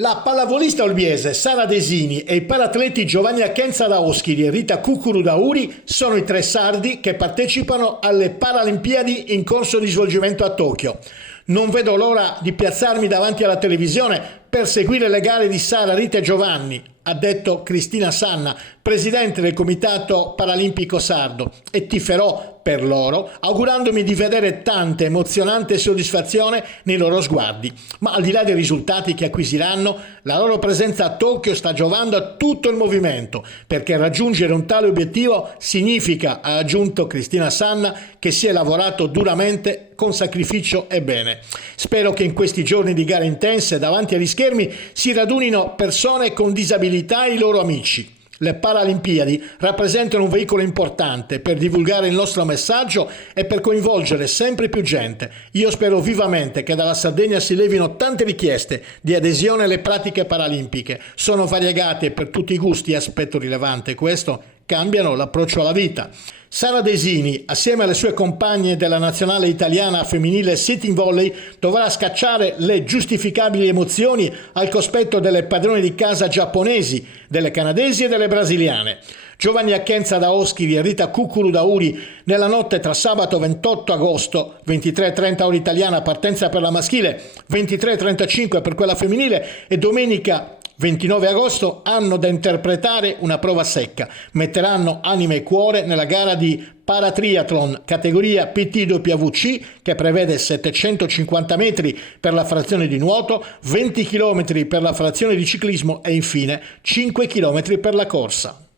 La pallavolista olbiese Sara Desini e i paratleti Giovanni Achenza da Oschiri e Rita Cucuru da Uri sono i tre sardi che partecipano alle Paralimpiadi in corso di svolgimento a Tokyo. Non vedo l'ora di piazzarmi davanti alla televisione per seguire le gare di Sara, Rita e Giovanni, ha detto Cristina Sanna, presidente del Comitato Paralimpico Sardo, e tiferò per loro, augurandomi di vedere tanta emozionante soddisfazione nei loro sguardi. Ma al di là dei risultati che acquisiranno, la loro presenza a Tokyo sta giovando a tutto il movimento, perché raggiungere un tale obiettivo significa, ha aggiunto Cristina Sanna, che si è lavorato duramente, con sacrificio e bene. Spero che in questi giorni di gare intense davanti agli schermi si radunino persone con disabilità e i loro amici. Le Paralimpiadi rappresentano un veicolo importante per divulgare il nostro messaggio e per coinvolgere sempre più gente. Io spero vivamente che dalla Sardegna si levino tante richieste di adesione alle pratiche paralimpiche. Sono variegate e per tutti i gusti, aspetto rilevante questo, cambiano l'approccio alla vita. Sara Desini, assieme alle sue compagne della nazionale italiana femminile sitting volley, dovrà scacciare le giustificabili emozioni al cospetto delle padrone di casa giapponesi, delle canadesi e delle brasiliane. Giovanni Achenza da Oschiri e Rita Cucuru da Uri nella notte tra sabato 28 agosto, 23:30 ora italiana, partenza per la maschile, 23:35 per quella femminile, e domenica 29 agosto hanno da interpretare una prova secca. Metteranno anima e cuore nella gara di paratriathlon categoria PTWC, che prevede 750 metri per la frazione di nuoto, 20 km per la frazione di ciclismo e infine 5 km per la corsa.